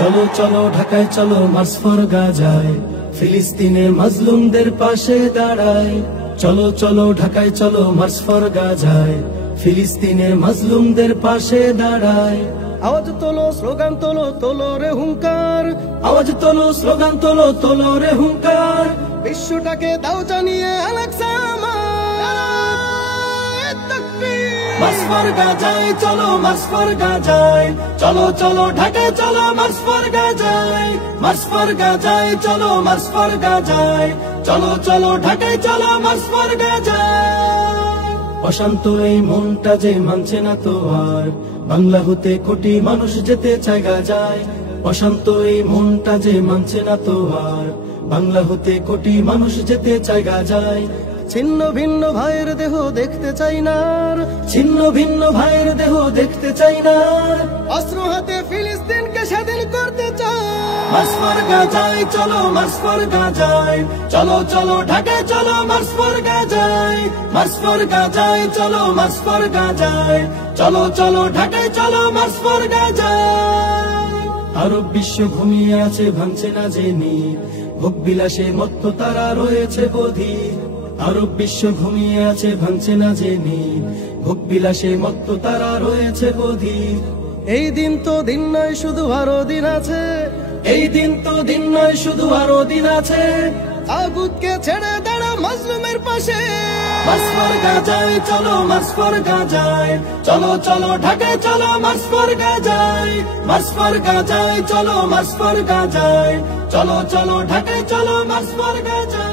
চলো চলো ঢাকায় চলো মার্চ ফর গাজায়, ফিলিস্তিনের মাজলুমদের পাশে দাঁড়ায়। চলো চলো ঢাকায় চলো মার্চ ফর গাজায়, ফিলিস্তিনের মাজলুমদের পাশে দাঁড়ায়। আওয়াজ তোলো, স্লোগান তোলো, তোলো রে হুঙ্কার। আওয়াজ তোলো, স্লোগান তোলো, তোলো রে হুঙ্কার। বিশ্বটাকে দাও জানিয়ে আলাকসা মার্চ ফর গাজায় চলো, মার্চ ফর গাজায়। চলো চলো ঢাকায় চলো মার্চ ফর গাজায়, মার্চ ফর গাজায় চলো, মার্চ ফর গাজায়। চলো চলো ঢাকায় চলো মার্চ ফর গাজায়। অশান্ত এই মনটা যে মানছে না তো আর, বাংলা হতে কোটি মানুষ যেতে চায় গাজায়। অশান্ত এই মনটা যে মানছে না তো আর, বাংলা হতে কোটি মানুষ যেতে চায় গাজায়। ছিন্ন ভিন্ন ভাইয়ের দেহ দেখতে চাই না, ছিন্ন ভিন্ন ভাইয়ের দেহ দেখতে চাই না। অস্ত্র হাতে ফিলিস্তিনকে স্বাধীন করতে চাই। মার্চ ফর গাজায় চলো, মার্চ ফর গাজায়। চলো চলো ঢাকায় চলো মার্চ ফর গাজায়, মার্চ ফর গাজায় চলো, মার্চ ফর গাজায়। চলো চলো ঢাকায় চলো মার্চ ফর গাজায়। আরব বিশ্ব ঘুমিয়ে আছে ভাঙছে না জেনে, ভোগ বিলাসে মত্ত তারা রয়েছে বধির। আরব বিশ্ব ঘুমিয়ে আছে ভাঙছে না জেনে, ভোগ বিলাসে মত্ত তারা রয়েছে বধির। এই দিন তো দিন নয় শুধু আরো দিন আছে, এই দিন তো দিন নয় শুধু আরো দিন আছে। তাগুতকে ছেড়ে দাঁড়া মাজলুমের পাশে। মার্চ ফর গাজায় চলো, মার্চ ফর গাজায়। চলো চলো ঢাকায় চলো মার্চ ফর গাজায়, মার্চ ফর গাজায় চলো, মার্চ ফর গাজায়। চলো চলো ঢাকায় চলো মার্চ ফর গাজায়।